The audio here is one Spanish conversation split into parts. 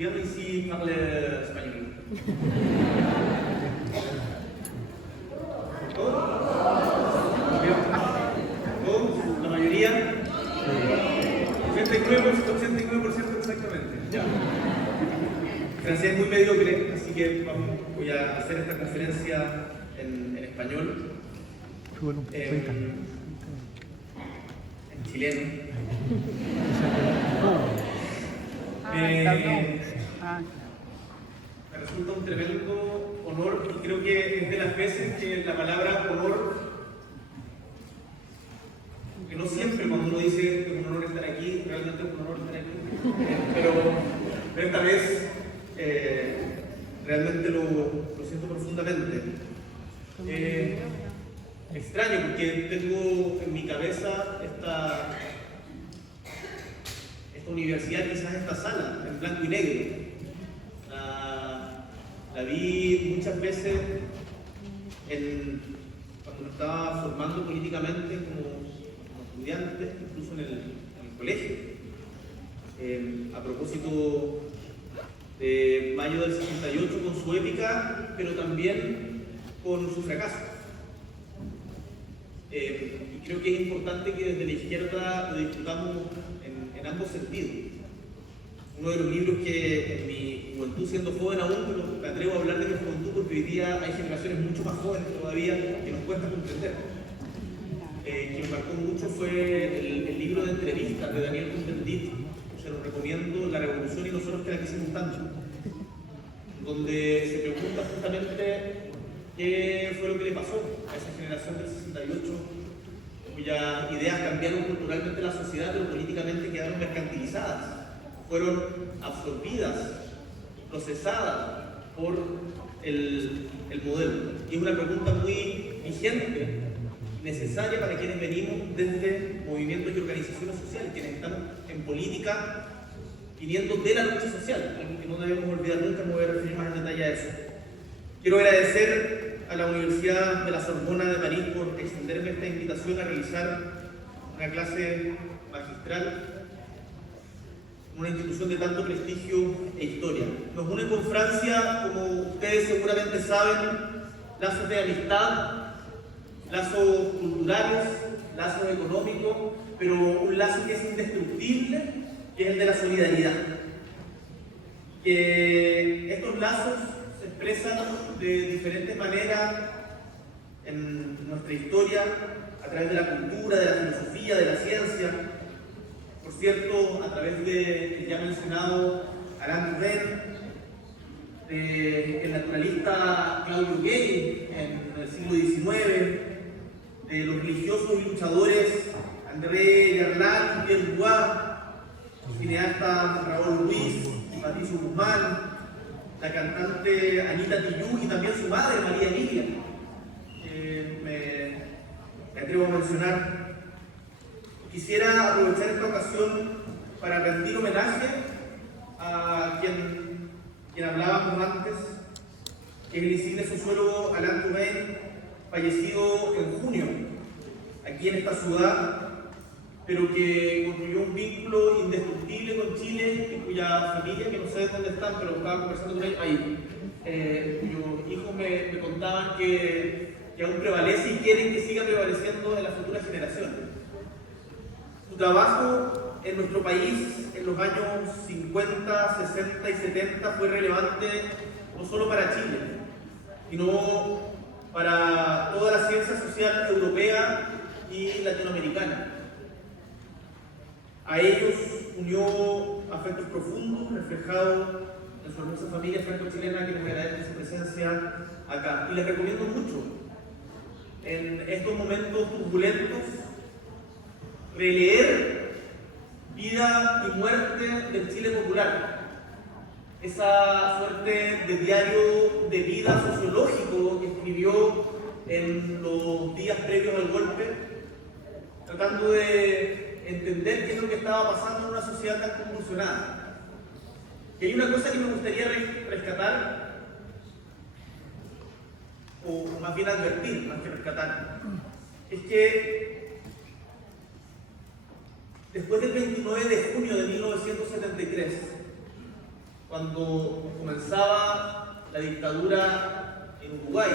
Bien ici parle espagnol. ¿Todos? ¿Todos? ¿La mayoría? 89% exactamente. Ya. Francés es muy mediocre, así que voy a hacer esta conferencia en español. En chileno. Me resulta un tremendo honor y creo que es de las veces que la palabra honor, que no siempre cuando uno dice que es un honor estar aquí, realmente es un honor estar aquí, pero esta vez realmente lo siento profundamente. Extraño porque tengo en mi cabeza esta universidad, quizás esta sala, en blanco y negro. La vi muchas veces cuando me estaba formando políticamente como estudiante, incluso en el colegio. A propósito de mayo del 68 con su épica, pero también con su fracaso. Y creo que es importante que desde la izquierda lo discutamos en ambos sentidos. Uno de los libros que en mi juventud, siendo joven aún, pero me atrevo a hablar de mi juventud porque hoy día hay generaciones mucho más jóvenes todavía que nos cuesta comprender. Que me marcó mucho fue el libro de entrevistas de Daniel Cohn-Bendit, se lo recomiendo, La Revolución y nosotros que la quisimos tanto, donde se pregunta justamente qué fue lo que le pasó a esa generación del 68, cuyas ideas cambiaron culturalmente la sociedad, pero políticamente quedaron mercantilizadas, fueron absorbidas, procesadas por el modelo. Y es una pregunta muy vigente, necesaria para quienes venimos desde movimientos y organizaciones sociales, quienes estamos en política viniendo de la lucha social, algo que no debemos olvidar nunca. Me voy a referir más en detalle a eso. Quiero agradecer a la Universidad de la Sorbona de París por extenderme esta invitación a realizar una clase magistral en una institución de tanto prestigio e historia. Nos une con Francia, como ustedes seguramente saben, lazos de amistad, lazos culturales, lazos económicos, pero un lazo que es indestructible, que es el de la solidaridad. Que estos lazos se expresan de diferentes maneras en nuestra historia, a través de la cultura, de la filosofía, de la ciencia. Por cierto, a través del ya mencionado Alain Touraine, del naturalista Claudio Gay en el siglo XIX, de los religiosos y luchadores André Gerland y Pierre Dubois, el cineasta Raúl Ruiz y Patricio Guzmán, la cantante Anita Tijoux y también su madre María Emilia. Me atrevo a mencionar. Quisiera aprovechar esta ocasión para rendir homenaje a quien hablábamos antes, que es el insigne sociólogo Alain Touraine, fallecido en junio, aquí en esta ciudad, pero que construyó un vínculo indestructible con Chile y cuya familia, que no sé dónde están, pero estaba conversando con ellos ahí, cuyos hijos me contaban que aún prevalece y quieren que siga prevaleciendo en las futuras generaciones. Su trabajo en nuestro país en los años 50, 60 y 70 fue relevante no solo para Chile, sino para toda la ciencia social europea y latinoamericana. A ellos unió afectos profundos reflejados en su hermosa familia franco-chilena, que nos agradece su presencia acá. Y les recomiendo mucho, en estos momentos turbulentos, releer Vida y Muerte del Chile Popular. Esa suerte de diario de vida sociológico que escribió en los días previos al golpe, tratando de entender qué es lo que estaba pasando en una sociedad tan convulsionada. Y hay una cosa que me gustaría rescatar, o más bien advertir, más que rescatar, es que después del 29 de junio de 1973, cuando comenzaba la dictadura en Uruguay,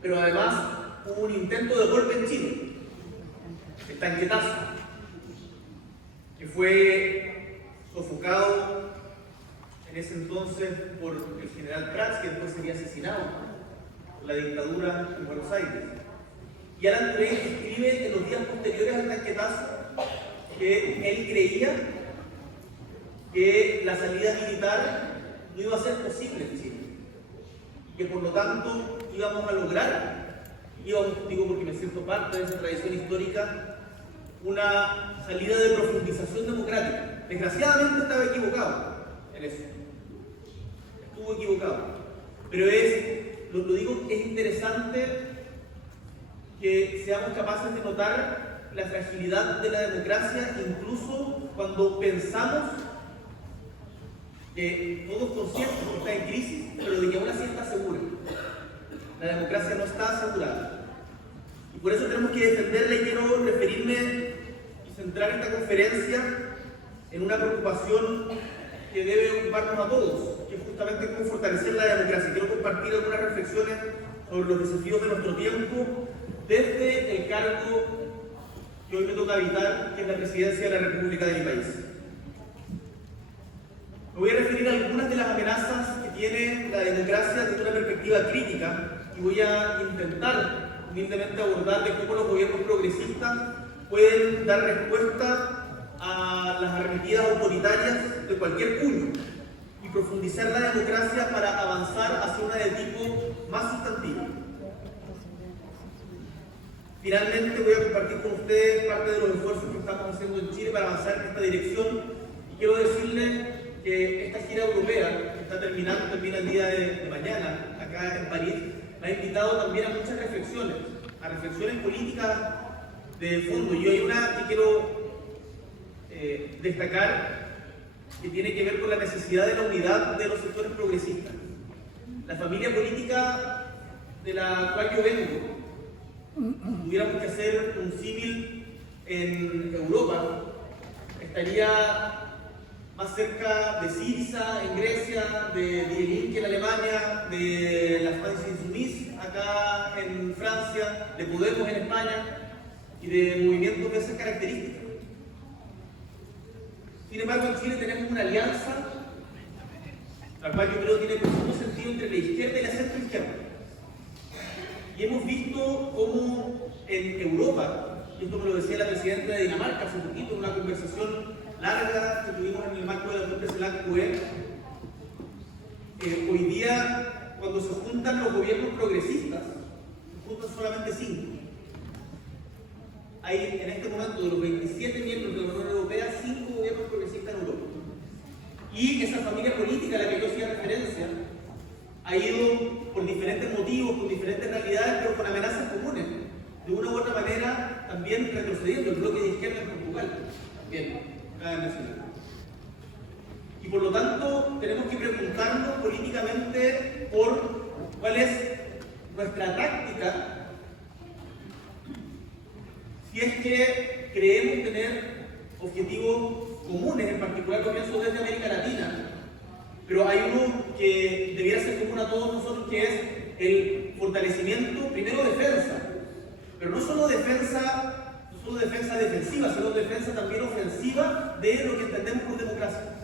pero además hubo un intento de golpe en Chile, el tanquetazo, que fue sofocado en ese entonces por el general Prats, que después sería asesinado por la dictadura en Buenos Aires. Y Alan Turing escribe en los días posteriores al tanquetazo que él creía que la salida militar no iba a ser posible en Chile, y que por lo tanto íbamos a lograr, digo porque me siento parte de esa tradición histórica, una salida de profundización democrática. Desgraciadamente estaba equivocado en eso, estuvo equivocado, pero lo digo, es interesante que seamos capaces de notar la fragilidad de la democracia, incluso cuando pensamos que todos conscientes que está en crisis, pero de que aún así está segura. La democracia no está asegurada. Y por eso tenemos que defenderla, y quiero referirme y centrar esta conferencia en una preocupación que debe ocuparnos a todos, que es justamente cómo fortalecer la democracia. Quiero compartir algunas reflexiones sobre los desafíos de nuestro tiempo desde el cargo que hoy me toca habitar, que es la presidencia de la República de mi país. Me voy a referir a algunas de las amenazas que tiene la democracia desde una perspectiva crítica, y voy a intentar humildemente abordar de cómo los gobiernos progresistas pueden dar respuesta a las arremetidas autoritarias de cualquier puño y profundizar la democracia para avanzar hacia una de tipo más sustantiva. Finalmente voy a compartir con ustedes parte de los esfuerzos que estamos haciendo en Chile para avanzar en esta dirección, y quiero decirles que esta gira europea, que está termina el día de mañana acá en París, me ha invitado también a muchas reflexiones, a reflexiones políticas de fondo. Y hay una que quiero destacar, que tiene que ver con la necesidad de la unidad de los sectores progresistas. La familia política de la cual yo vengo, tuviéramos que hacer un símil en Europa, estaría más cerca de Syriza en Grecia, de Die Linke en Alemania, de la France Insoumise acá en Francia, de Podemos en España y de movimientos de esas características. Sin embargo, en Chile tenemos una alianza, la cual yo creo tiene profundo sentido entre la izquierda y la centro-izquierda. Y hemos visto cómo en Europa, y esto me lo decía la presidenta de Dinamarca hace poquito en una conversación larga que tuvimos en el marco de la cumbre CELAC-UE, hoy día, cuando se juntan los gobiernos progresistas, se juntan solamente 5. Hay en este momento, de los 27 miembros de la Unión Europea, 5 gobiernos progresistas en Europa. Y esa familia política a la que yo hacía referencia ha ido por diferentes motivos, con diferentes realidades, pero con amenazas comunes. De una u otra manera, también retrocediendo. El bloque de izquierda en Portugal, también. Y por lo tanto tenemos que preguntarnos políticamente por cuál es nuestra táctica si es que creemos tener objetivos comunes, en particular lo pienso desde América Latina, pero hay uno que debiera ser común a todos nosotros, que es el fortalecimiento, primero defensa, pero no solo defensa defensiva, sino defensa también ofensiva de lo que entendemos por democracia.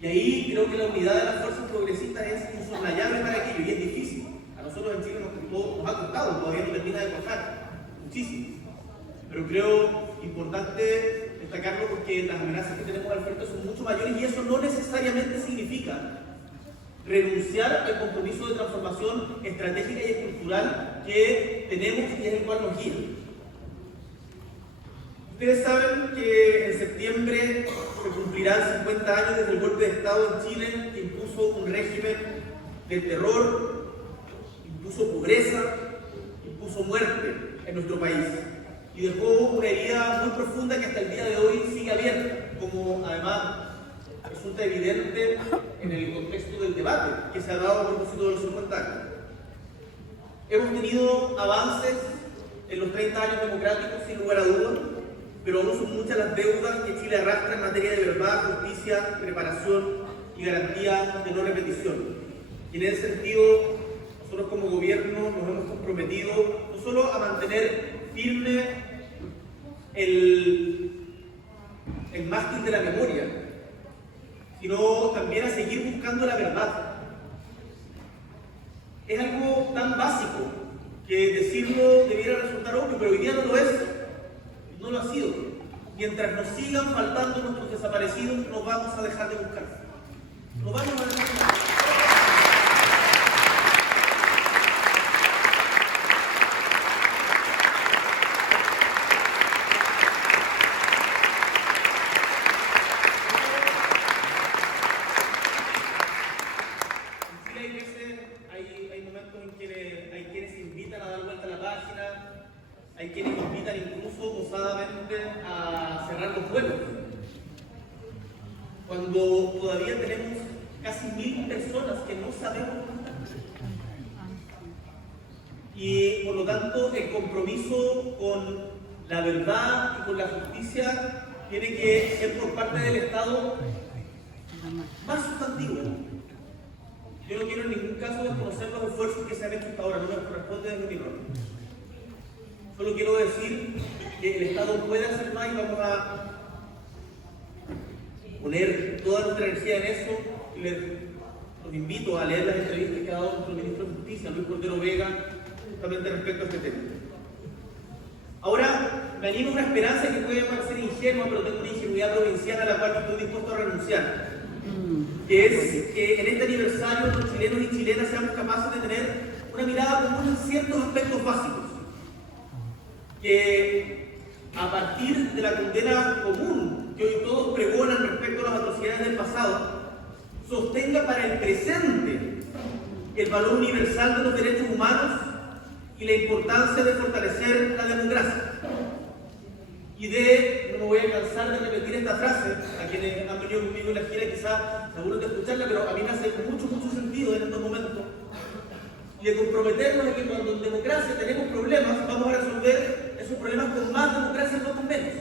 Y ahí creo que la unidad de las fuerzas progresistas es insoslayable para aquello, y es difícil. A nosotros en Chile nos ha costado, todavía no termina de cuajar, muchísimo. Pero creo importante destacarlo porque las amenazas que tenemos al frente son mucho mayores, y eso no necesariamente significa renunciar al compromiso de transformación estratégica y estructural que tenemos y es el cual nos guía. Ustedes saben que en septiembre se cumplirán 50 años desde el golpe de Estado en Chile, que impuso un régimen de terror, impuso pobreza, impuso muerte en nuestro país, y dejó una herida muy profunda que hasta el día de hoy sigue abierta, como además resulta evidente en el contexto del debate que se ha dado a propósito de los 50 años. Hemos tenido avances en los 30 años democráticos, sin lugar a dudas, pero aún son muchas las deudas que Chile arrastra en materia de verdad, justicia, preparación y garantía de no repetición. Y en ese sentido, nosotros como gobierno nos hemos comprometido no solo a mantener firme el mástil de la memoria, sino también a seguir buscando la verdad. Es algo tan básico que decirlo debiera resultar obvio, pero hoy día no lo es, no lo ha sido. Mientras nos sigan faltando nuestros desaparecidos, no vamos a dejar de buscar. No vamos a dejar de buscar. Hay quienes invitan incluso osadamente a cerrar los vuelos, cuando todavía tenemos casi 1000 personas que no sabemos dónde están. Y por lo tanto el compromiso con la verdad y con la justicia tiene que ser por parte del Estado más sustantivo. Yo no quiero en ningún caso desconocer los esfuerzos que se han hecho hasta ahora, no me corresponde desde mi rol. Solo quiero decir que el Estado puede hacer más y vamos a poner toda nuestra energía en eso. Los invito a leer las entrevistas que ha dado nuestro ministro de Justicia, Luis Cordero Vega, justamente respecto a este tema. Ahora, me anima una esperanza que puede parecer ingenua, pero tengo una ingenuidad provinciana a la cual no estoy dispuesto a renunciar. Que es que en este aniversario los chilenos y chilenas seamos capaces de tener una mirada común en ciertos aspectos básicos. Que a partir de la condena común que hoy todos pregonan respecto a las atrocidades del pasado, sostenga para el presente el valor universal de los derechos humanos y la importancia de fortalecer la democracia. Y no me voy a cansar de repetir esta frase, a quienes han venido conmigo en la gira quizás se aburren de escucharla, pero a mí me hace mucho sentido en estos momentos, y de comprometernos a que cuando en democracia tenemos problemas, vamos a resolver esos problemas con más democracia y no con menos.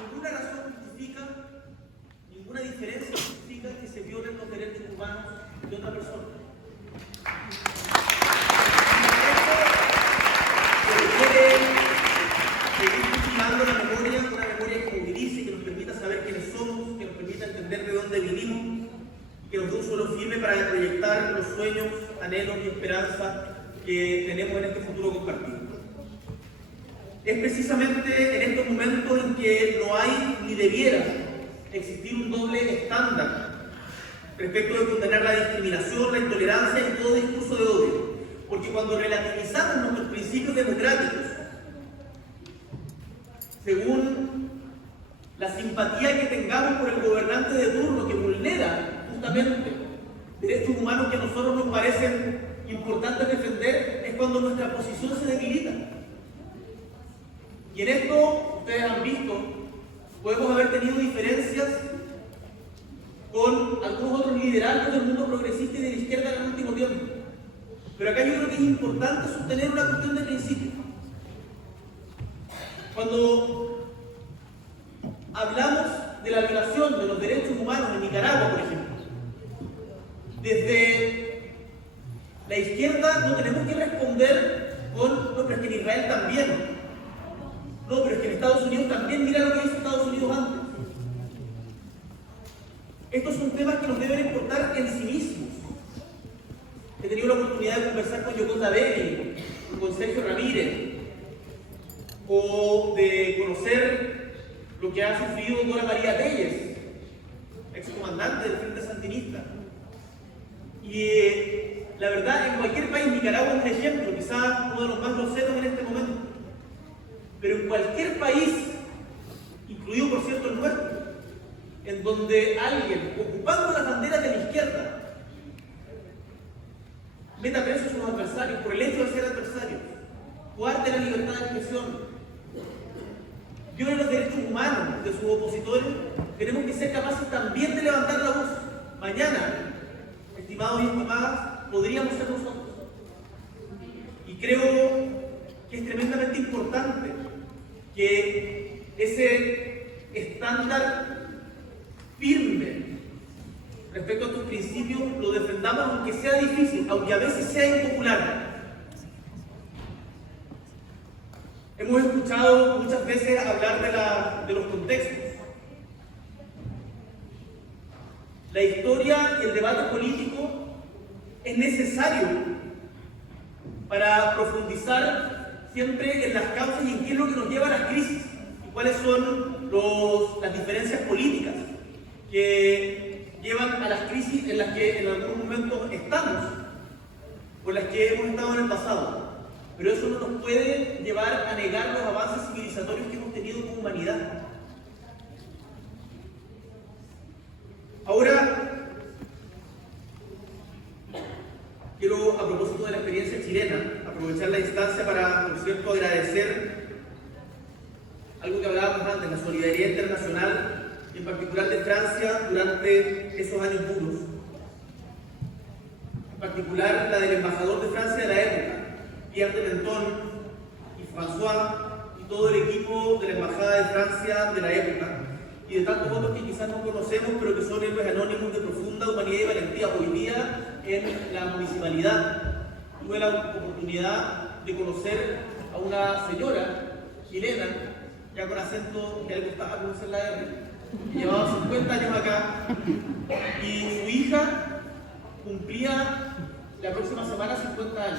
Ninguna razón justifica, ninguna diferencia justifica que se violen los derechos humanos de otra persona. La memoria, una memoria que movilice, que nos permita saber quiénes somos, que nos permita entender de dónde vinimos, que nos dé un suelo firme para proyectar los sueños, anhelos y esperanzas que tenemos en este futuro compartido. Es precisamente en estos momentos en que no hay ni debiera existir un doble estándar respecto de condenar la discriminación, la intolerancia y todo discurso de odio, porque cuando relativizamos nuestros principios democráticos según la simpatía que tengamos por el gobernante de turno que vulnera justamente derechos humanos que a nosotros nos parecen importantes defender, es cuando nuestra posición se debilita. Y en esto, ustedes han visto, podemos haber tenido diferencias con algunos otros liderazgos del mundo progresista y de la izquierda en el último tiempo. Pero acá yo creo que es importante sostener una cuestión de principio. Cuando hablamos de la violación de los derechos humanos en Nicaragua, por ejemplo, desde la izquierda no tenemos que responder con no, pero es que en Israel también. No, pero es que en Estados Unidos también, mira lo que hizo Estados Unidos antes. Estos son temas que nos deben importar en sí mismos. He tenido la oportunidad de conversar con Yoconda Belli, con Sergio Ramírez, o de conocer lo que ha sufrido Dora María Telles, excomandante del Frente Sandinista. Y la verdad, en cualquier país, Nicaragua es un ejemplo, quizás uno de los más groseros en este momento, pero en cualquier país, incluido por cierto el nuestro, en donde alguien, ocupando las banderas de la izquierda, meta preso a sus adversarios por el hecho de ser adversarios, coarte la libertad de expresión, violen los derechos humanos de sus opositores, tenemos que ser capaces también de levantar la voz mañana, estimados y estimadas, podríamos ser nosotros. Y creo que es tremendamente importante que ese estándar firme respecto a estos principios lo defendamos, aunque sea difícil, aunque a veces sea impopular. Hemos escuchado muchas veces hablar de los contextos. La historia y el debate político es necesario para profundizar siempre en las causas y en qué es lo que nos lleva a las crisis y cuáles son las diferencias políticas que llevan a las crisis en las que en algún momento estamos o en las que hemos estado en el pasado. Pero eso no nos puede llevar a negar los avances civilizatorios que hemos tenido como humanidad. Ahora, quiero, a propósito de la experiencia chilena, aprovechar la instancia para, por cierto, agradecer algo que hablábamos antes, la solidaridad internacional, y en particular de Francia, durante esos años duros. En particular, la del embajador de Francia de la época, Pierre de Menthon y François, y todo el equipo de la Embajada de Francia de la época, y de tantos otros que quizás no conocemos, pero que son héroes anónimos de profunda humanidad y valentía. Hoy día, en la municipalidad, tuve la oportunidad de conocer a una señora chilena, ya con acento que le gustaba pronunciar la R, que llevaba 50 años acá, y su hija cumplía la próxima semana 50 años.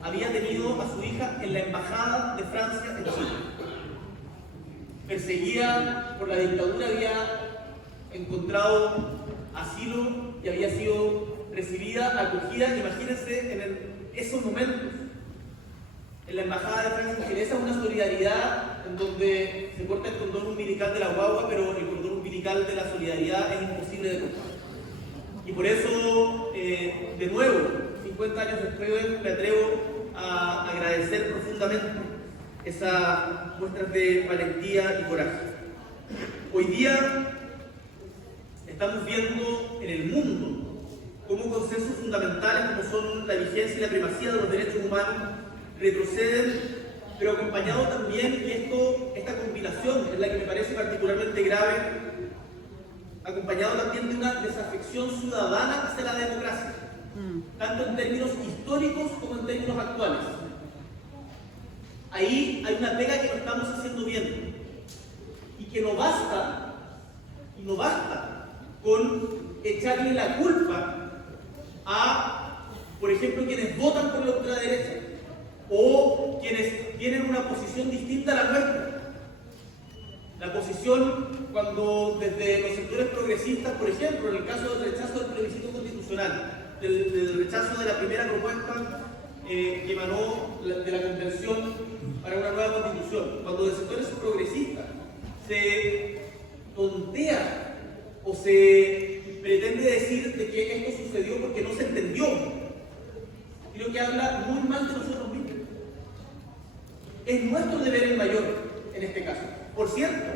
Había tenido a su hija en la Embajada de Francia en Chile. Perseguida por la dictadura, había encontrado asilo y había sido recibida, acogida, imagínense, en esos momentos, en la Embajada de Francia en Chile. Esa es una solidaridad en donde se corta el cordón umbilical de la guagua, pero el cordón umbilical de la solidaridad es imposible de cortar. Y por eso, de nuevo, 50 años después, me atrevo a agradecer profundamente esas muestras de valentía y coraje. Hoy día estamos viendo en el mundo cómo consensos fundamentales como son la vigencia y la primacía de los derechos humanos retroceden, pero acompañado también, y esta combinación es la que me parece particularmente grave, acompañado también de una desafección ciudadana hacia la democracia, tanto en términos históricos como en términos actuales. Ahí hay una pega que no estamos haciendo bien y que no basta con echarle la culpa a, por ejemplo, quienes votan por la ultraderecha o quienes tienen una posición distinta a la nuestra. La posición cuando desde los sectores progresistas, por ejemplo, en el caso del rechazo del plebiscito constitucional, del rechazo de la primera propuesta que emanó de la Convención para una nueva Constitución, cuando de sectores progresistas se tontea o se pretende decir de que esto sucedió porque no se entendió, creo que habla muy mal de nosotros mismos. Es nuestro deber el mayor en este caso. Por cierto,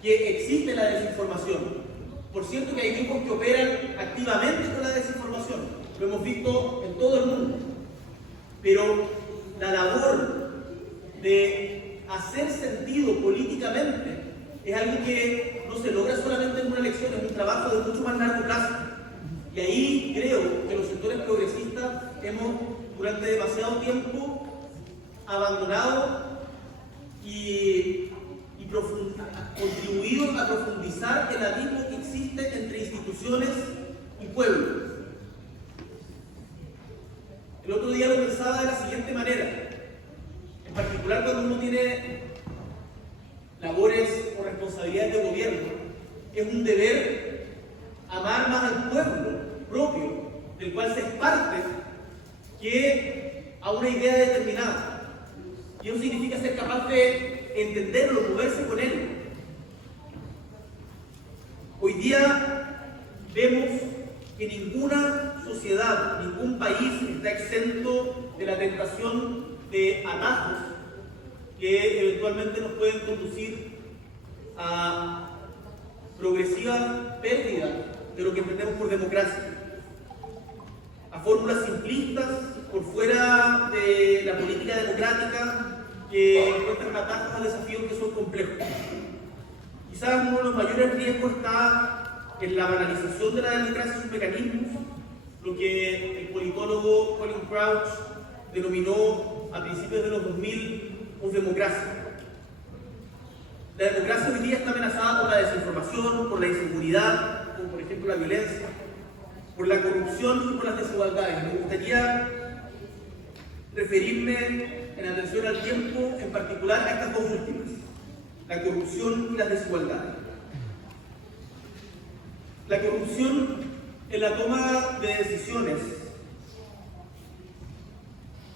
que existe la desinformación. Por cierto, que hay grupos que operan activamente con la desinformación. Lo hemos visto en todo el mundo. Pero la labor de hacer sentido políticamente es algo que no se logra solamente en una elección, es un trabajo de mucho más largo plazo. Y ahí creo que los sectores progresistas hemos, durante demasiado tiempo, abandonado y contribuido a profundizar el abismo que existe entre instituciones y pueblos. El otro día lo pensaba de la siguiente manera, en particular cuando uno tiene labores o responsabilidades de gobierno, es un deber amar más al pueblo propio, del cual se es parte, que a una idea determinada. Y eso significa ser capaz de entenderlo, moverse con él. Hoy día vemos que ninguna sociedad, ningún país está exento de la tentación de atajos que eventualmente nos pueden conducir a progresiva pérdida de lo que entendemos por democracia, a fórmulas simplistas por fuera de la política democrática que encuentran atajos a desafíos que son complejos. Quizás uno de los mayores riesgos está en la banalización de la democracia y sus mecanismos, lo que el politólogo Colin Crouch denominó a principios de los 2000 posdemocracia. La democracia hoy día está amenazada por la desinformación, por la inseguridad, como por ejemplo la violencia, por la corrupción y por las desigualdades. Me gustaría referirme en atención al tiempo, en particular a estas dos últimas, la corrupción y las desigualdades. La corrupción en la toma de decisiones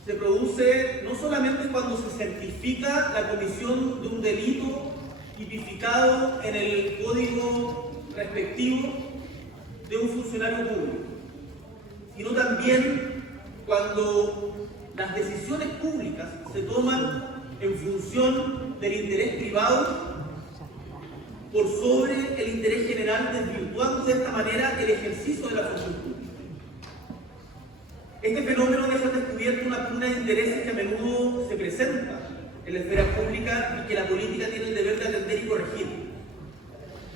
se produce no solamente cuando se certifica la comisión de un delito tipificado en el código respectivo de un funcionario público, sino también cuando las decisiones públicas se toman en función del interés privado por sobre el interés general, desvirtuando de esta manera el ejercicio de la función pública. Este fenómeno deja descubierto una pugna de intereses que a menudo se presenta en la esfera pública y que la política tiene el deber de atender y corregir.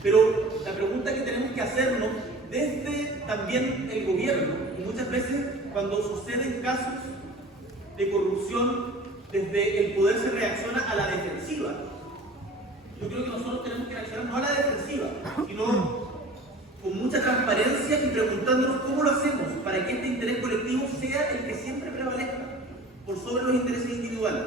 Pero la pregunta que tenemos que hacernos desde también el gobierno, y muchas veces cuando suceden casos de corrupción, desde el poder se reacciona a la defensiva. Yo creo que nosotros tenemos que reaccionar no a la defensiva, sino con mucha transparencia y preguntándonos cómo lo hacemos para que este interés colectivo sea el que siempre prevalezca por sobre los intereses individuales.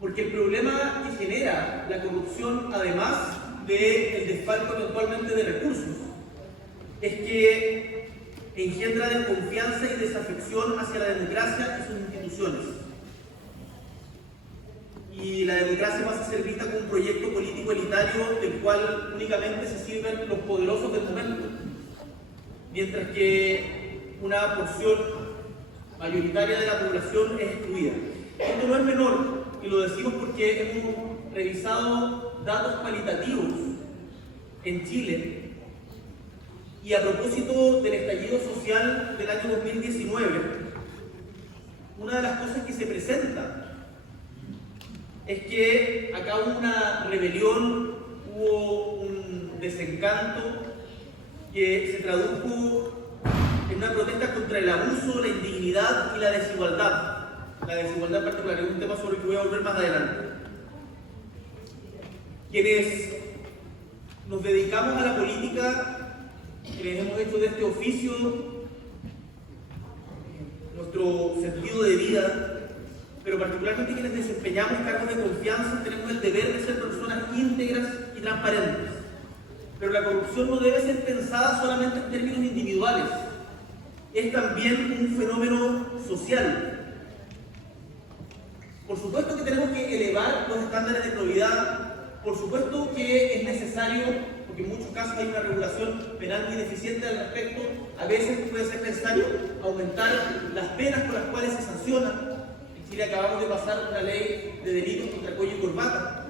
Porque el problema que genera la corrupción, además del desfalco eventualmente de recursos, es que engendra desconfianza y desafección hacia la democracia y sus instituciones. Y la democracia pasa a ser vista como un proyecto político elitario del cual únicamente se sirven los poderosos del momento, mientras que una porción mayoritaria de la población es excluida. Esto no es menor, y lo decimos porque hemos revisado datos cualitativos en Chile, y a propósito del estallido social del año 2019, una de las cosas que se presenta es que acá hubo una rebelión, hubo un desencanto que se tradujo en una protesta contra el abuso, la indignidad y la desigualdad. La desigualdad en particular es un tema sobre el que voy a volver más adelante. Quienes nos dedicamos a la política, quienes hemos hecho de este oficio nuestro sentido de vida, pero particularmente quienes desempeñamos cargos de confianza, tenemos el deber de ser personas íntegras y transparentes. Pero la corrupción no debe ser pensada solamente en términos individuales, es también un fenómeno social. Por supuesto que tenemos que elevar los estándares de probidad, por supuesto que es necesario, porque en muchos casos hay una regulación penal muy deficiente al respecto, a veces puede ser necesario aumentar las penas por las cuales se sanciona. En Chile acabamos de pasar una ley de delitos contra cuello y corbata.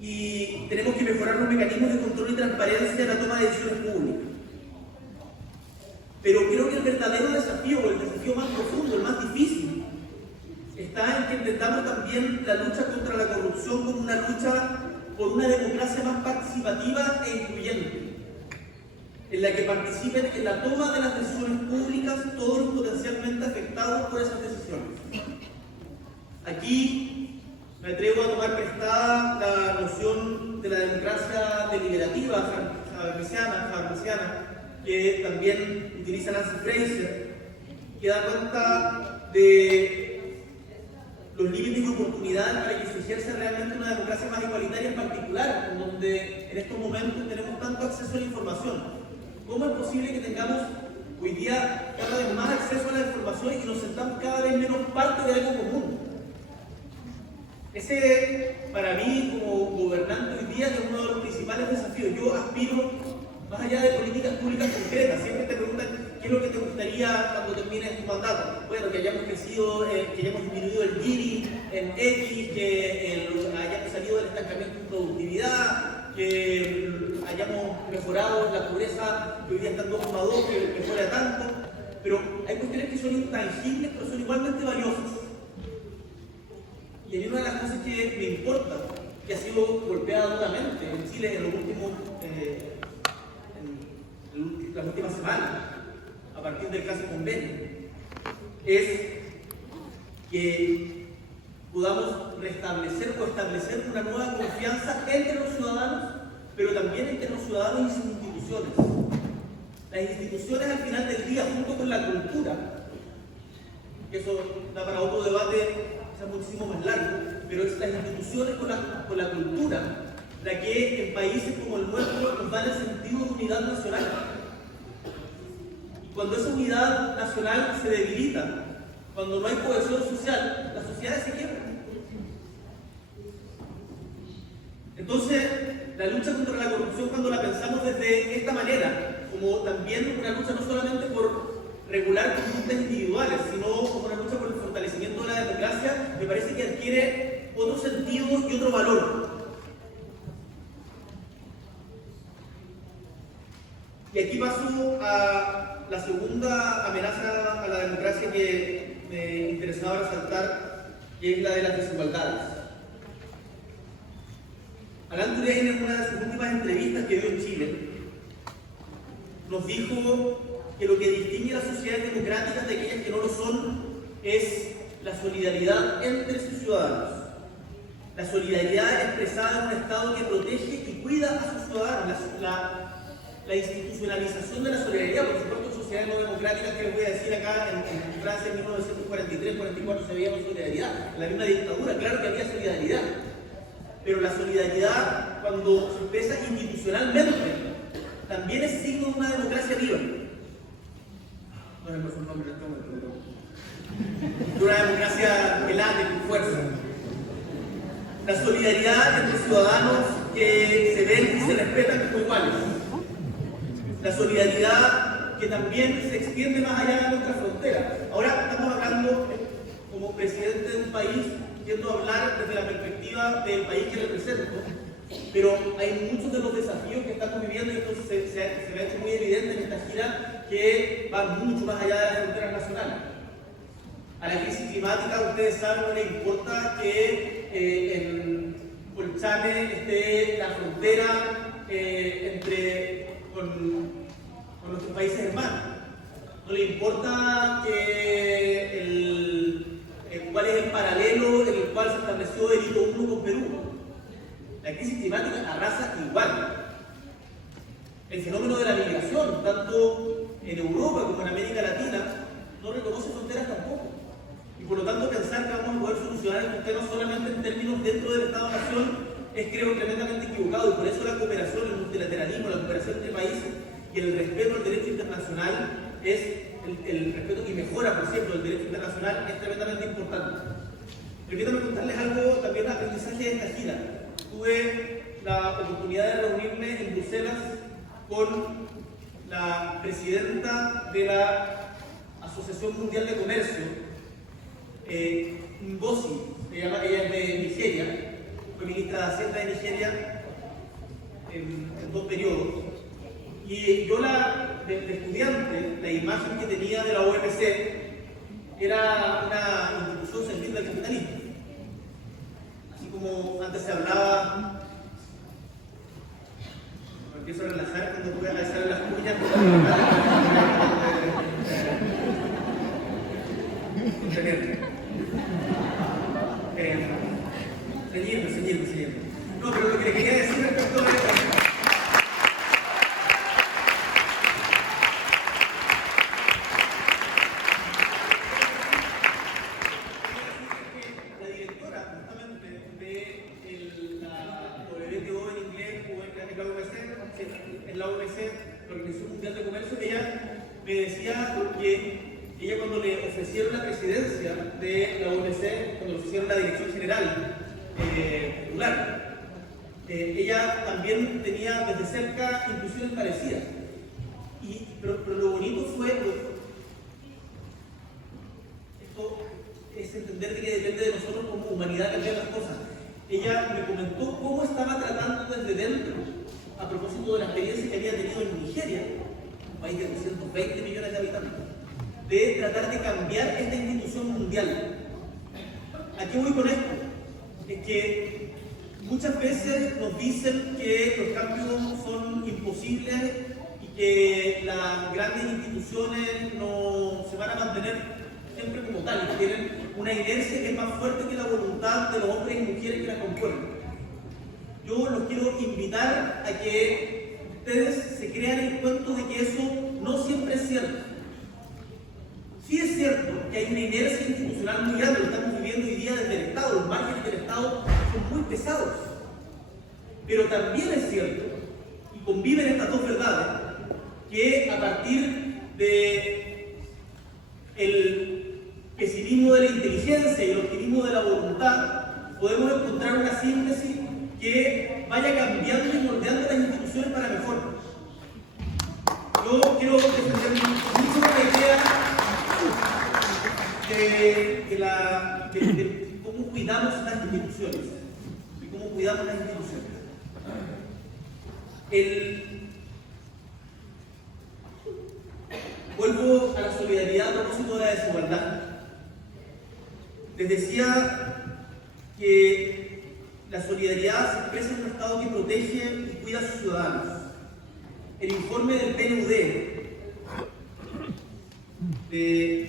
Y tenemos que mejorar los mecanismos de control y transparencia en la toma de decisiones públicas. Pero creo que el verdadero desafío, o el desafío más profundo, el más difícil, está en que entendamos también la lucha contra la corrupción como una lucha por una democracia más participativa e incluyente, en la que participen en la toma de las decisiones públicas todos los potencialmente afectados por esas decisiones. Aquí me atrevo a tomar prestada la noción de la democracia deliberativa habermasiana, que también utiliza Nancy Fraser, que da cuenta de los límites y oportunidades para que se ejerza realmente una democracia más igualitaria, en particular, en donde en estos momentos tenemos tanto acceso a la información. ¿Cómo es posible que tengamos hoy día cada vez más acceso a la información y nos sentamos cada vez menos parte de algo común? Ese, para mí, como gobernante hoy día, es uno de los principales desafíos. Yo aspiro, más allá de políticas públicas concretas, siempre te preguntan qué es lo que te gustaría cuando termines tu mandato. Bueno, que hayamos crecido, que hayamos disminuido el GDP en X, que hayamos salido habido del estancamiento en productividad, que hayamos mejorado la pobreza, que hoy día está en 2,2, que fuera tanto, pero hay cuestiones que son intangibles, pero son igualmente valiosas. Y a mí una de las cosas que me importa, que ha sido golpeada duramente en Chile en los últimos, en las últimas semanas, a partir del caso Convenio, es que podamos restablecer o establecer una nueva confianza entre los ciudadanos, pero también entre los ciudadanos y sus instituciones. Las instituciones al final del día, junto con la cultura, que eso da para otro debate quizás muchísimo más largo, pero es las instituciones con la cultura la que en países como el nuestro nos dan el sentido de unidad nacional. Y cuando esa unidad nacional se debilita, cuando no hay cohesión social, las sociedades se quiebran. Entonces, la lucha contra la corrupción, cuando la pensamos desde esta manera, como también una lucha no solamente por regular conductas individuales, sino como una lucha por el fortalecimiento de la democracia, me parece que adquiere otro sentido y otro valor. Y aquí paso a la segunda amenaza a la democracia que me interesaba resaltar, que es la de las desigualdades. Alain Touraine, en una de sus últimas entrevistas que dio en Chile, nos dijo que lo que distingue a las sociedades democráticas de aquellas que no lo son es la solidaridad entre sus ciudadanos. La solidaridad expresada en un Estado que protege y cuida a sus ciudadanos. La institucionalización de la solidaridad, por supuesto, en sociedades no democráticas, que les voy a decir acá, en Francia en 1943-44 se veía solidaridad. En la misma dictadura, claro que había solidaridad. Pero la solidaridad, cuando se expresa institucionalmente, también es signo de una democracia viva. No es el mejor nombre de este momento, pero una democracia que late con fuerza. La solidaridad entre ciudadanos que se ven y se respetan como iguales. La solidaridad que también se extiende más allá de nuestra frontera. Ahora estamos hablando como presidente de un país, quiero hablar desde la perspectiva del país que represento, pero hay muchos de los desafíos que estamos viviendo y entonces se me ha hecho muy evidente en esta gira que van mucho más allá de las fronteras nacionales. A la crisis climática, ustedes saben, no les importa que en Colchane esté la frontera con nuestros países hermanos. No les importa cuál es el paralelo en el cual se estableció el hito 1 con Perú. La crisis climática arrasa igual. El fenómeno de la migración, tanto en Europa como en América Latina, no reconoce fronteras tampoco. Y por lo tanto pensar que vamos a poder solucionar el tema solamente en términos dentro del Estado-Nación es, creo, tremendamente equivocado. Y por eso la cooperación, el multilateralismo, la cooperación entre países y el respeto al derecho internacional es el respeto que mejora, por cierto, el derecho internacional es tremendamente importante. Permítanme contarles algo también de aprendizaje de esta gira. Tuve la oportunidad de reunirme en Bruselas con la presidenta de la Asociación Mundial de Comercio, Ngozi, ella es de Nigeria, fue ministra de Hacienda de Nigeria en 2 periodos. Y yo, de estudiante, la imagen que tenía de la OMC era una institución servil del capitalismo. Así como antes se hablaba, me empiezo a relajar cuando voy a hacer las cuñas. Ceñirme. No, pero lo que le quería decir respecto a eso. En la OMC, la Organización Mundial de Comercio, ella me decía que ella, cuando le ofrecieron la presidencia de la OMC, cuando le ofrecieron la dirección general popular, ella también tenía desde cerca intuiciones parecidas. Pero lo bonito fue, esto es entender que depende de nosotros como humanidad cambiar las cosas. ella me comentó cómo estaba tratando desde dentro, a propósito de la experiencia que había tenido en Nigeria, un país de 220 millones de habitantes, de tratar de cambiar esta institución mundial. ¿A qué voy con esto? Es que muchas veces nos dicen que los cambios son imposibles y que las grandes instituciones no se van a mantener siempre como tal, y tienen una inercia que es más fuerte que la voluntad de los hombres y mujeres que las componen. Yo los quiero invitar a que ustedes se crean el cuento de que eso no siempre es cierto. Sí es cierto que hay una inercia institucional muy grande, lo estamos viviendo hoy día desde el Estado, los márgenes del Estado son muy pesados. Pero también es cierto, y conviven estas dos verdades, que a partir de el pesimismo de la inteligencia y el optimismo de la voluntad, podemos encontrar una síntesis que vaya cambiando y moldeando las instituciones para mejor. Yo quiero defender mucho la idea de cómo cuidamos las instituciones y cómo cuidamos las instituciones. Vuelvo a la solidaridad a propósito de la desigualdad. Les decía que la solidaridad se expresa en un Estado que protege y cuida a sus ciudadanos. El informe del PNUD, del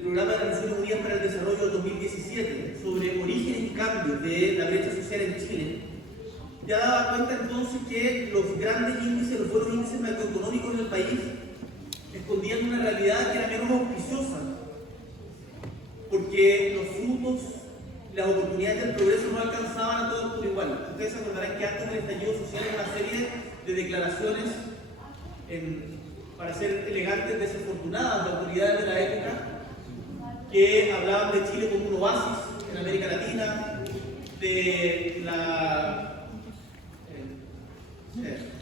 Programa de las Naciones Unidas para el Desarrollo del 2017, sobre orígenes y cambios de la brecha social en Chile, ya daba cuenta entonces que los grandes índices, los buenos índices macroeconómicos en el país, escondían una realidad que era menos auspiciosa, porque los frutos, las oportunidades del progreso no alcanzaban a todos por igual. Ustedes se acordarán que antes del estallido social era una serie de declaraciones, para ser elegantes, desafortunadas de autoridades de la época, que hablaban de Chile como un oasis en América Latina, de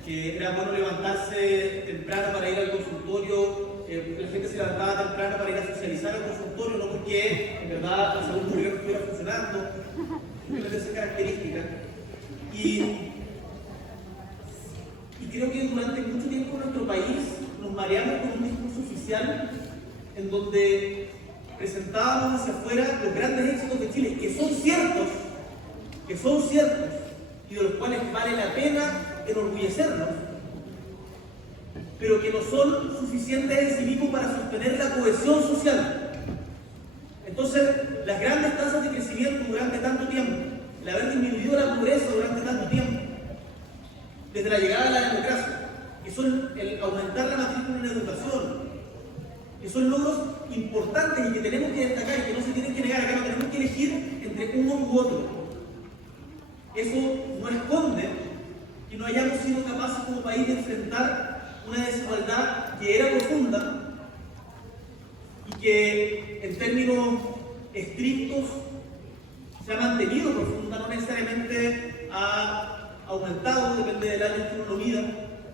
que era bueno levantarse temprano para ir al consultorio, la gente se levantaba temprano para ir a socializar al consultorio, no porque en verdad la salud pública estuviera funcionando, de esa característica. Y creo que durante mucho tiempo en nuestro país nos mareamos con un discurso oficial en donde presentábamos hacia afuera los grandes éxitos de Chile, que son ciertos, y de los cuales vale la pena enorgullecernos, pero que no son suficientes en sí mismos para sostener la cohesión social. Entonces, las grandes tasas de crecimiento durante tanto tiempo, el haber disminuido la pobreza durante tanto tiempo, desde la llegada de la democracia, que son el aumentar la matrícula en educación, que son logros importantes y que tenemos que destacar y que no se tienen que negar, acá no tenemos que elegir entre uno u otro. Eso no esconde que no hayamos sido capaces como país de enfrentar una desigualdad que era profunda y que en términos estrictos se ha mantenido profunda, no necesariamente ha aumentado, depende del año que uno lo mida,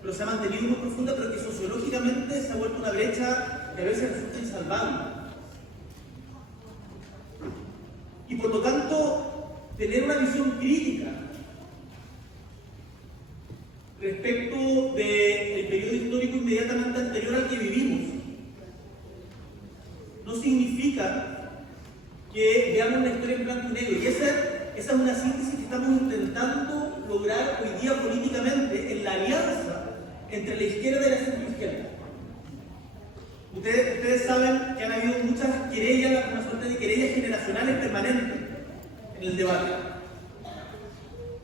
pero se ha mantenido muy profunda, pero que sociológicamente se ha vuelto una brecha que a veces resulta insalvable. Y por lo tanto, tener una visión crítica respecto del periodo histórico inmediatamente anterior al que vivimos no significa que veamos la historia en blanco y negro. Y esa es una síntesis que estamos intentando lograr hoy día políticamente en la alianza entre la izquierda y la centroizquierda. Ustedes saben que han habido muchas querellas, una suerte de querellas generacionales permanentes en el debate.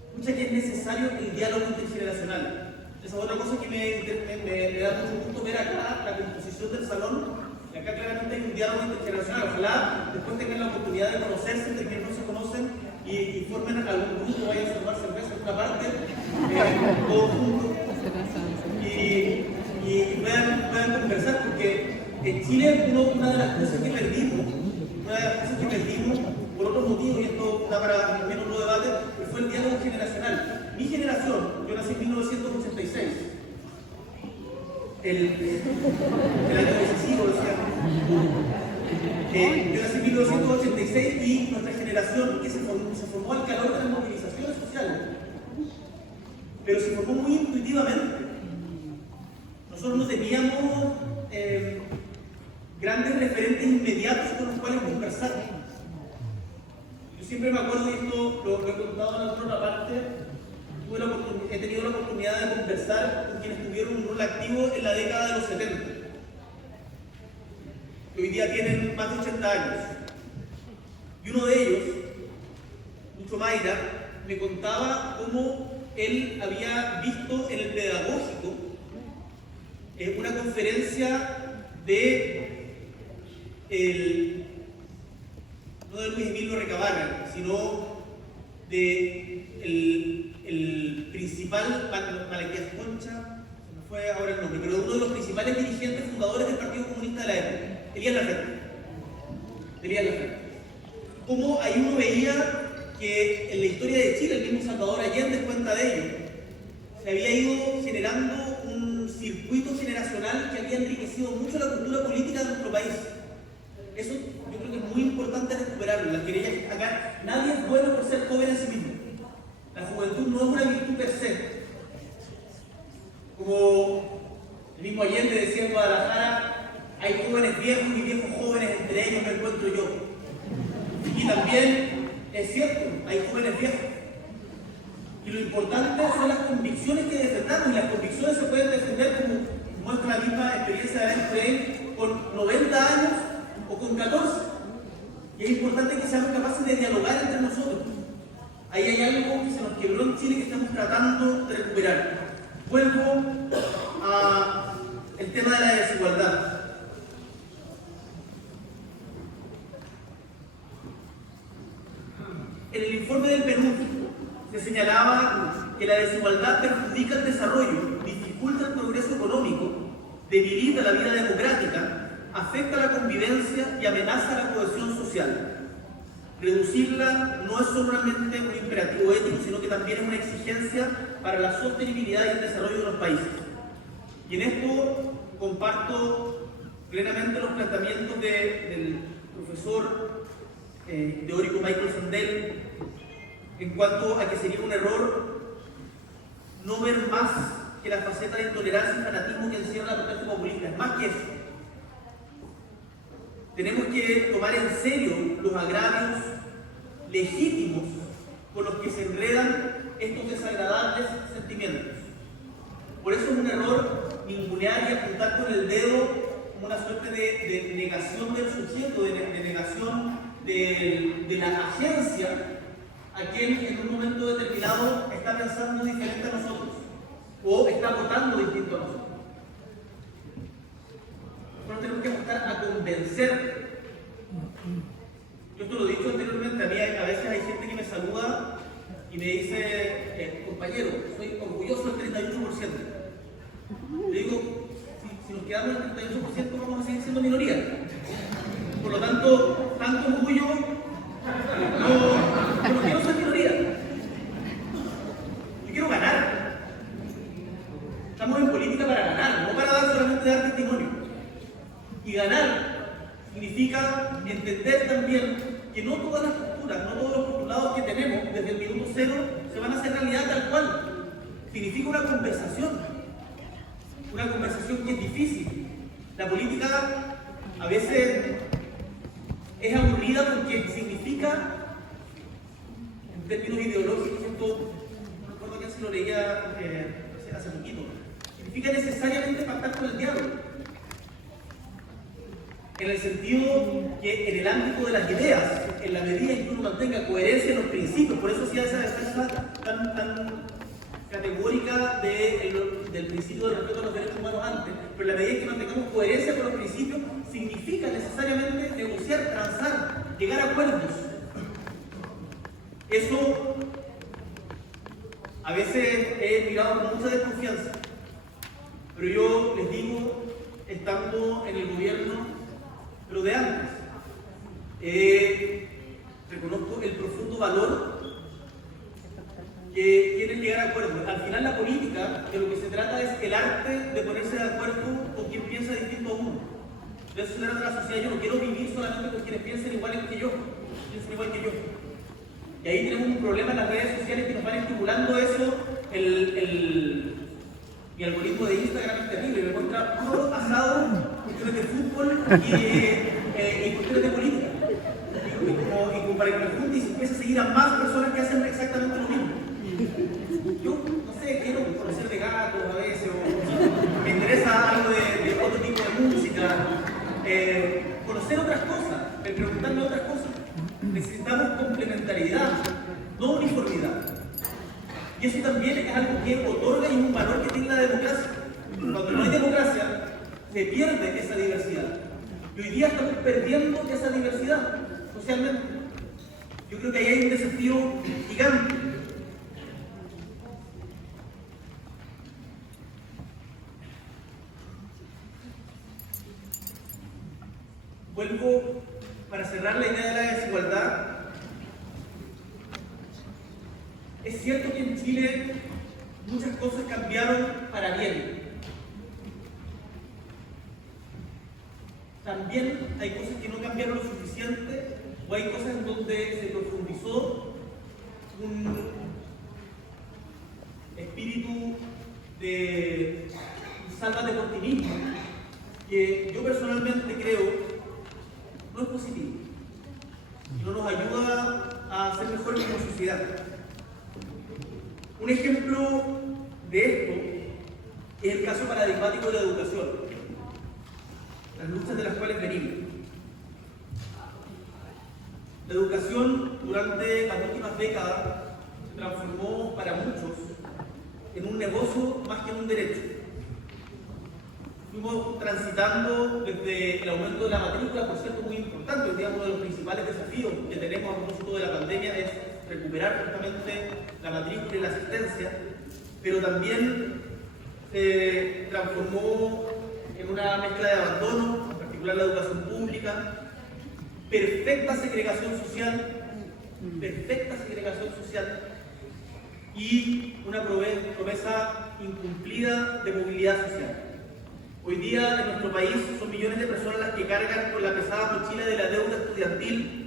Escucha que es necesario el diálogo intergeneracional. Esa es otra cosa que me da mucho gusto ver acá, la composición del salón. Y acá claramente hay un diálogo intergeneracional. Ojalá después tengan la oportunidad de conocerse, entre quienes no se conocen, y formen algún grupo, vayan a tomar cerveza en una parte, todos juntos, y puedan conversar, porque en Chile una de las cosas que perdimos, por otros motivos, y esto da para menos no debate, fue el diálogo generacional. Mi generación, yo nací en 1986, el año decisivo, yo nací en 1986 y nuestra generación que se formó al calor de las movilizaciones. tomó muy intuitivamente. Nosotros no teníamos grandes referentes inmediatos con los cuales conversar. Yo siempre me acuerdo, y esto lo he contado en alguna otra parte, he tenido la oportunidad de conversar con quienes tuvieron un rol activo en la década de los 70, que hoy día tienen más de 80 años. Y uno de ellos, Lucho Mayra, me contaba cómo él había visto en el pedagógico una conferencia no de Luis Emilio Recabarren, sino de el principal, Malaquías Concha, se me fue ahora el nombre, pero uno de los principales dirigentes fundadores del Partido Comunista de la época, Elías Lafrente. Como ahí uno veía que en la historia de Chile, el mismo Salvador Allende cuenta de ello, se había ido generando un circuito generacional que había enriquecido mucho la cultura política de nuestro país. Eso yo creo que es muy importante recuperarlo. Las querellas acá, nadie es bueno por ser joven en sí mismo. La juventud no es una virtud per se. Como el mismo Allende decía en Guadalajara, hay jóvenes viejos y viejos jóvenes, entre ellos me encuentro yo. Y también es cierto, hay jóvenes viejos. Y lo importante son las convicciones que defendamos, y las convicciones se pueden defender, como muestra la misma experiencia de Ben Frey, con 90 años o con 14. Y es importante que seamos capaces de dialogar entre nosotros. Ahí hay algo que se nos quebró en Chile que estamos tratando de recuperar. Vuelvo al tema de la desigualdad. En el informe del Perú se señalaba que la desigualdad perjudica el desarrollo, dificulta el progreso económico, debilita la vida democrática, afecta la convivencia y amenaza la cohesión social. Reducirla no es solamente un imperativo ético, sino que también es una exigencia para la sostenibilidad y el desarrollo de los países. Y en esto comparto plenamente los planteamientos del profesor teórico Michael Sandel en cuanto a que sería un error no ver más que la faceta de intolerancia y fanatismo que encierra la protesta populista. Es más que eso. Tenemos que tomar en serio los agravios legítimos con los que se enredan estos desagradables sentimientos. Por eso es un error ningunear y apuntar con el dedo como una suerte de negación del sujeto, de negación de la agencia a quien en un momento determinado está pensando diferente a nosotros o está votando distinto a nosotros. Nosotros tenemos que buscar a convencer. Yo esto lo he dicho anteriormente, a mí a veces hay gente que me saluda y me dice, compañero, soy orgulloso del 31%. Le digo, si nos quedamos en el 38% vamos a seguir siendo minoría. Por lo tanto, tanto orgullo no quiero ser minoría. Yo quiero ganar. Estamos en política para ganar, no para solamente dar testimonio. Y ganar significa entender también que no todas las posturas, no todos los postulados que tenemos desde el minuto cero se van a hacer realidad tal cual. Significa una conversación que es difícil. La política a veces es aburrida porque significa, en términos ideológicos, esto no recuerdo quién se lo leía hace poquito, significa necesariamente pactar con el diablo. En el sentido que en el ámbito de las ideas, en la medida en que uno mantenga coherencia en los principios, por eso hacía esa defensa tan categórica del principio de respeto a los derechos humanos antes, pero en la medida en que mantengamos coherencia con los principios, significa necesariamente negociar, transar, llegar a acuerdos. Eso a veces he mirado con mucha desconfianza, pero yo les digo, estando en el gobierno, pero de antes, reconozco el profundo valor que tienen llegar a acuerdos. Al final la política, de lo que se trata es el arte de ponerse de acuerdo con quien piensa distinto a uno. De eso se trata la sociedad. Yo no quiero vivir solamente con quienes piensen igual que yo, piensen igual que yo. Y ahí tenemos un problema en las redes sociales que nos van estimulando eso, el Mi algoritmo de Instagram es terrible, me muestra puro asado, cuestiones de fútbol y cuestiones de política. Y como para que me junte y se empiece a seguir a más personas que hacen exactamente lo mismo. Yo, no sé, quiero conocer de gatos a veces, o me interesa algo de otro tipo de música, conocer otras cosas, preguntarme otras cosas. Necesitamos complementariedad, no uniformidad. Y eso también es algo que otorga y un valor que tiene la democracia. Cuando no hay democracia, se pierde esa diversidad. Y hoy día estamos perdiendo esa diversidad socialmente. Yo creo que ahí hay un desafío gigante. Vuelvo para cerrar la idea de la desigualdad. Es cierto que en Chile muchas cosas cambiaron para bien. También hay cosas que no cambiaron lo suficiente, o hay cosas en donde se profundizó un espíritu de sálvate por ti mismo, que yo personalmente creo no es positivo y no nos ayuda a ser mejores como sociedad. Un ejemplo de esto es el caso paradigmático de la educación, las luchas de las cuales venimos. La educación durante las últimas décadas se transformó para muchos en un negocio más que en un derecho. Fuimos transitando desde el aumento de la matrícula, por cierto, muy importante. Hoy día uno de los principales desafíos que tenemos a propósito de la pandemia es recuperar justamente la matrícula y la asistencia, pero también se transformó en una mezcla de abandono, en particular la educación pública, perfecta segregación social y una promesa incumplida de movilidad social. Hoy día en nuestro país son millones de personas las que cargan con la pesada mochila de la deuda estudiantil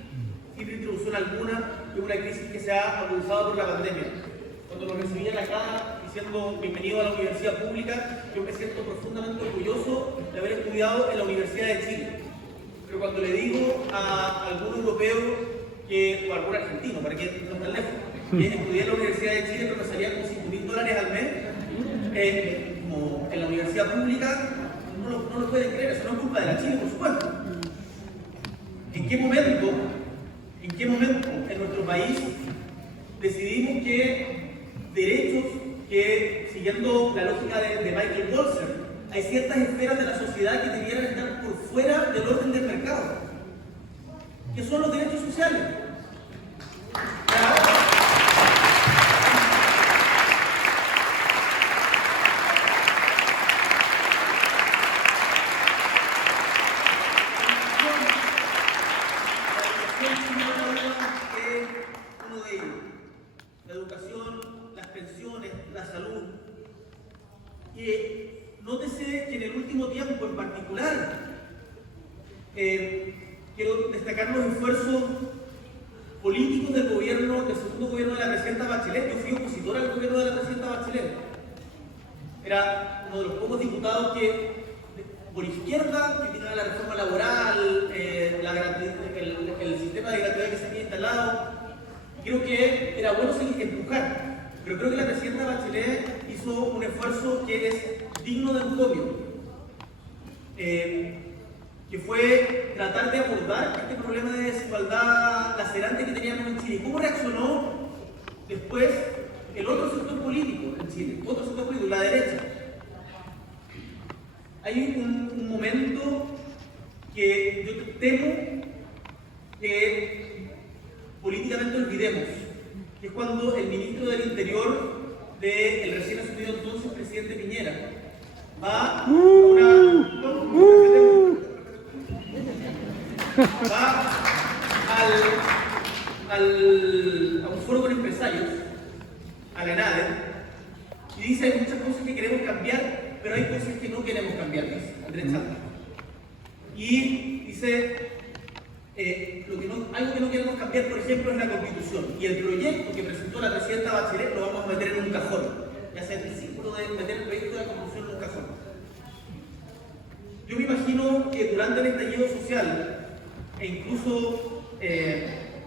sin retribución alguna de una crisis que se ha agudizado por la pandemia. Cuando nos recibían acá diciendo bienvenido a la universidad pública, yo me siento profundamente orgulloso de haber estudiado en la Universidad de Chile. Pero cuando le digo a algún europeo o algún argentino, para que no estén lejos, que estudié en la Universidad de Chile, pero me salía como $5.000 al mes, como en la universidad pública, no lo pueden creer, eso no es culpa de la Chile, por supuesto. ¿En qué momento en nuestro país decidimos que derechos que, siguiendo la lógica de Michael Walzer, hay ciertas esferas de la sociedad que debieran estar por fuera del orden del mercado, que son los derechos sociales? La educación, las pensiones, la salud. Nótese que en el último tiempo en particular, quiero destacar los esfuerzos políticos del segundo gobierno de la presidenta Bachelet. Yo fui opositor al gobierno de la presidenta Bachelet. Era uno de los pocos diputados que, por izquierda, criticaba la reforma laboral, el sistema de gratuidad que se había instalado. Creo que era bueno seguir empujar, pero creo que la presidenta Bachelet hizo un esfuerzo que es digno de encomio, que fue tratar de abordar este problema de desigualdad lacerante que teníamos en Chile. ¿Cómo reaccionó después el otro sector político en Chile? Otro sector político, la derecha. Hay un momento que yo temo que políticamente olvidemos, que es cuando el ministro del Interior del recién asumido entonces presidente Piñera va a un foro con empresarios, a la ENADE, y dice: hay muchas cosas que queremos cambiar, pero hay cosas que no queremos cambiar, dice Andrés Chadwick. Y dice: algo que no queremos cambiar, por ejemplo, es la Constitución. Y el proyecto que presentó la presidenta Bachelet lo vamos a meter en un cajón. ya sea el círculo de meter el proyecto de la Constitución en un cajón. Yo me imagino que durante el estallido social, e incluso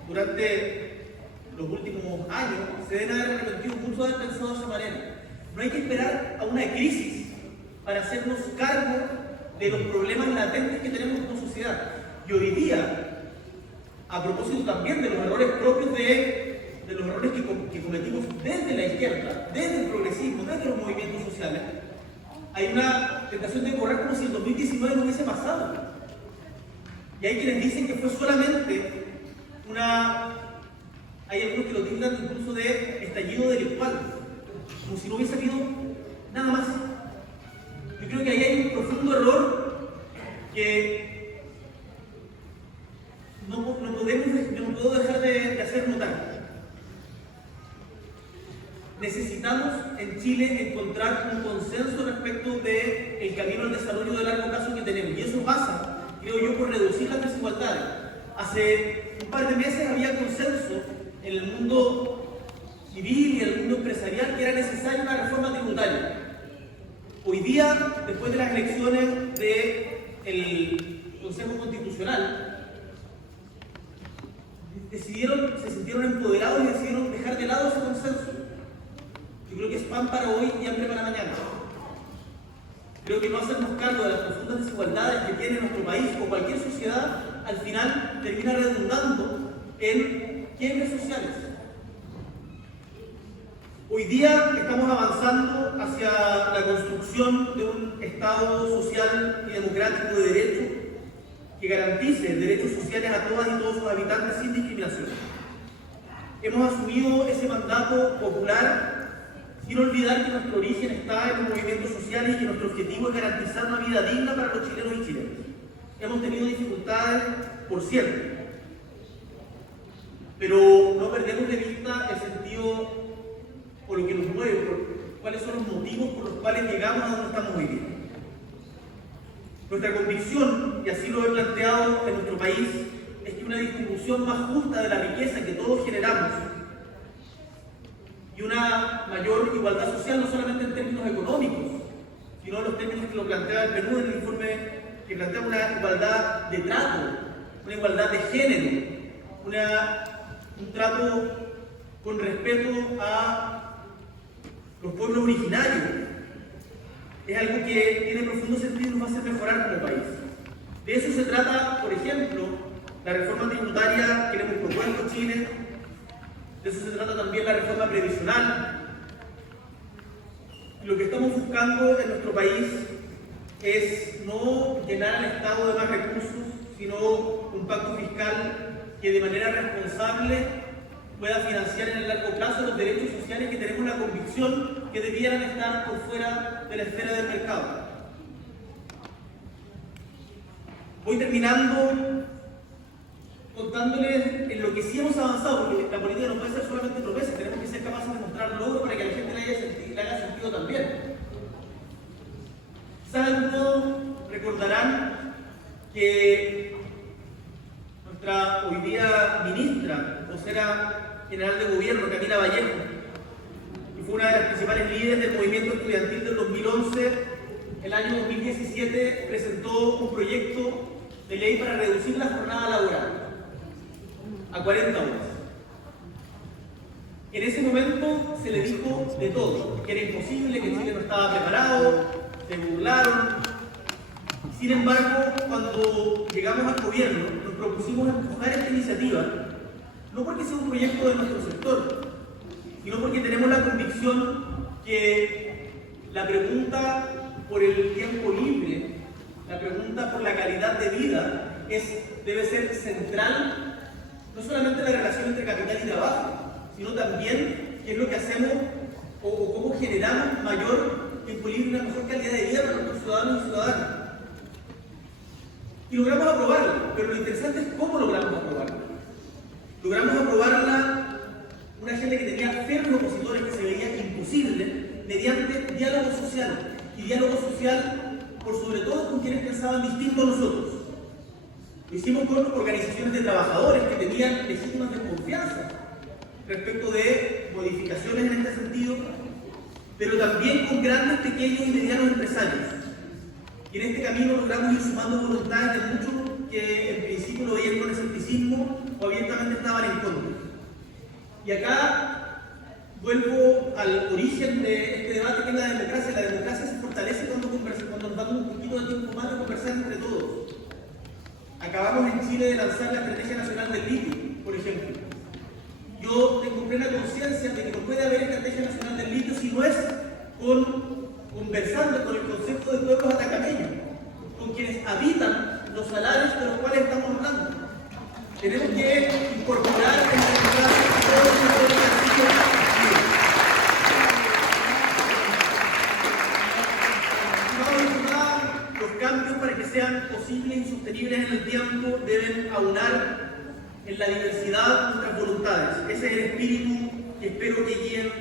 durante los últimos años, se deben haber arrepentido mucho de haber pensado de esa manera. No hay que esperar a una crisis para hacernos cargo de los problemas latentes que tenemos como sociedad. Y hoy día, a propósito también de los errores propios de los errores que cometimos desde la izquierda, desde el progresismo, desde los movimientos sociales, hay una tentación de correr como si el 2019 no hubiese pasado. Y hay quienes dicen que fue solamente hay algunos que lo tildan incluso de estallido delictual, como si no hubiese habido nada más. Yo creo que ahí hay un profundo error que no puedo dejar de hacer notar. Necesitamos en Chile encontrar un consenso respecto del camino al desarrollo de largo plazo que tenemos. Y eso pasa, creo yo, por reducir las desigualdades. Hace un par de meses había consenso en el mundo civil y en el mundo empresarial que era necesaria una reforma tributaria. Hoy día, después de las elecciones del Consejo Constitucional, se sintieron empoderados y decidieron dejar de lado ese consenso. Yo creo que es pan para hoy y hambre para mañana. Creo que no hacernos cargo de las profundas desigualdades que tiene nuestro país o cualquier sociedad, al final termina redundando en quiebres sociales. Hoy día estamos avanzando hacia la construcción de un Estado social y democrático de derecho que garantice derechos sociales a todas y todos sus habitantes sin discriminación. Hemos asumido ese mandato popular sin olvidar que nuestro origen está en los movimientos sociales y que nuestro objetivo es garantizar una vida digna para los chilenos y chilenas. Hemos tenido dificultades, por cierto, pero no perdemos de vista el sentido o lo que nos mueve, cuáles son los motivos por los cuales llegamos a donde estamos hoy día. Nuestra convicción, y así lo he planteado en nuestro país, es que una distribución más justa de la riqueza que todos generamos y una mayor igualdad social, no solamente en términos económicos, sino en los términos que lo plantea el PNUD en el informe, que plantea una igualdad de trato, una igualdad de género, un trato con respeto a los pueblos originarios. Es algo que tiene profundo sentido y nos va a hacer mejorar como país. De eso se trata, por ejemplo, la reforma tributaria que le hemos propuesto a Chile. De eso se trata también la reforma previsional. Lo que estamos buscando en nuestro país es no llenar al Estado de más recursos, sino un pacto fiscal que de manera responsable pueda financiar en el largo plazo los derechos sociales que tenemos la convicción que debieran estar por fuera de la esfera del mercado. Voy terminando contándoles en lo que sí hemos avanzado, porque la política no puede ser solamente promesa, tenemos que ser capaces de mostrar logros para que a la gente le haga sentido también. Quizás algunos recordarán que nuestra hoy día ministra, vocera general de gobierno, Camila Vallejo, que fue una de las principales líderes del movimiento estudiantil del 2011, el año 2017 presentó un proyecto de ley para reducir la jornada laboral a 40 horas. En ese momento se le dijo de todo, que era imposible, que Chile no estaba preparado, se burlaron. Sin embargo, cuando llegamos al gobierno, nos propusimos empujar esta iniciativa, no porque sea un proyecto de nuestro sector, sino porque tenemos la convicción que la pregunta por el tiempo libre, la pregunta por la calidad de vida, debe ser central, no solamente en la relación entre capital y trabajo, sino también qué es lo que hacemos o cómo generamos mayor tiempo libre y una mejor calidad de vida para nuestros ciudadanos y ciudadanas. Y logramos aprobarla, pero lo interesante es cómo logramos aprobarla. Logramos aprobarla una gente que tenía férreos opositores que se veía imposible mediante diálogo social. Y diálogo social, por sobre todo, con quienes pensaban distinto a nosotros. Lo hicimos con organizaciones de trabajadores que tenían legítimas desconfianzas respecto de modificaciones en este sentido. pero también con grandes, pequeños y medianos empresarios. Y en este camino logramos ir sumando voluntades de muchos que en principio lo veían con escepticismo o abiertamente estaban en contra. Y acá vuelvo al origen de este debate, que es la democracia. La democracia se fortalece cuando nos damos un poquito de tiempo más de conversar entre todos. Acabamos en Chile de lanzar la Estrategia Nacional del Litio, por ejemplo. Yo tengo plena conciencia de que no puede haber Estrategia Nacional del Litio si no es conversando con el concepto de pueblos atacameños, con quienes habitan los salarios de los cuales estamos hablando. Tenemos que incorporar en la democracia todos los ejercicios. Los cambios, para que sean posibles y sostenibles en el tiempo, deben aunar en la diversidad nuestras voluntades. Ese es el espíritu que espero que guíen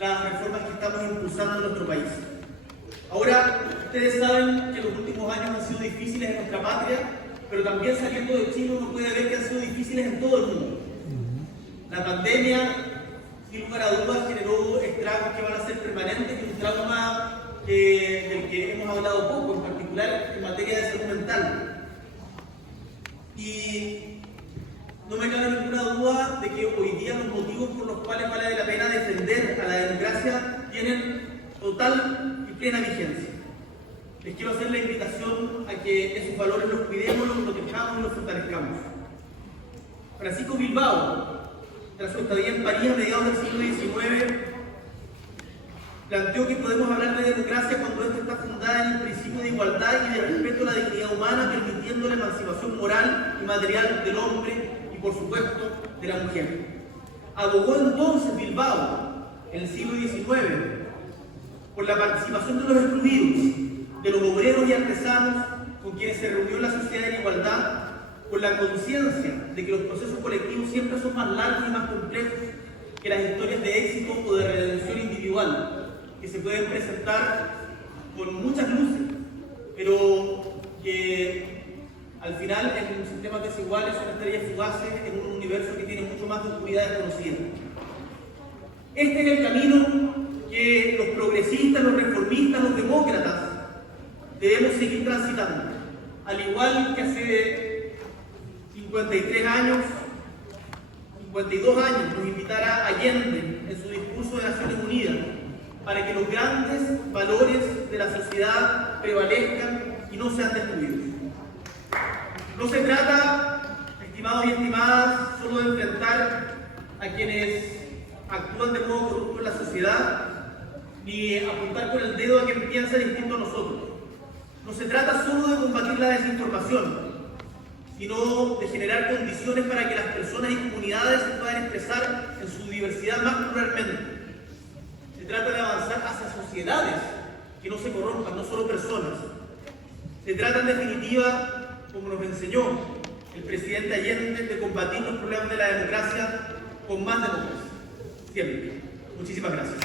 las reformas que estamos impulsando en nuestro país. Ahora, ustedes saben que los últimos años han sido difíciles en nuestra patria, pero también saliendo de Chile uno puede ver que han sido difíciles en todo el mundo. La pandemia, sin lugar a dudas, generó estragos que van a ser permanentes y un trauma del que hemos hablado poco, en particular en materia de salud mental. Y no me cabe ninguna duda de que hoy día los motivos por los cuales vale la pena defender a la democracia tienen total y plena vigencia. Les quiero hacer la invitación a que esos valores los cuidemos, los protejamos y los fortalezcamos. Francisco Bilbao, tras su estadía en París a mediados del siglo XIX, planteó que podemos hablar de democracia cuando esta está fundada en el principio de igualdad y de respeto a la dignidad humana, permitiendo la emancipación moral y material del hombre y, por supuesto, de la mujer. Abogó entonces Bilbao, en el siglo XIX, por la participación de los excluidos, de los obreros y artesanos con quienes se reunió la sociedad en igualdad, con la conciencia de que los procesos colectivos siempre son más largos y más complejos que las historias de éxito o de redención individual, que se pueden presentar con muchas luces, pero que al final en sistemas desiguales son estrellas fugaces en un universo que tiene mucho más de oscuridad desconocida. Este es el camino que los progresistas, los reformistas, los demócratas debemos seguir transitando. Al igual que hace 53 años, 52 años nos invitara Allende en su discurso de Naciones Unidas para que los grandes valores de la sociedad prevalezcan y no sean destruidos. No se trata, estimados y estimadas, solo de enfrentar a quienes actúan de modo corrupto en la sociedad, ni apuntar con el dedo a quien piensa distinto a nosotros. No se trata solo de combatir la desinformación, sino de generar condiciones para que las personas y comunidades se puedan expresar en su diversidad más pluralmente. Se trata de avanzar hacia sociedades que no se corrompan, no solo personas. Se trata en definitiva, como nos enseñó el presidente Allende, de combatir los problemas de la democracia con más democracia. Siempre. Muchísimas gracias.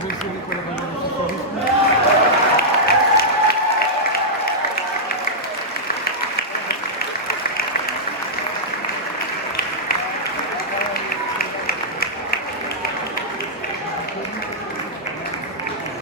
coincidir con la constitución.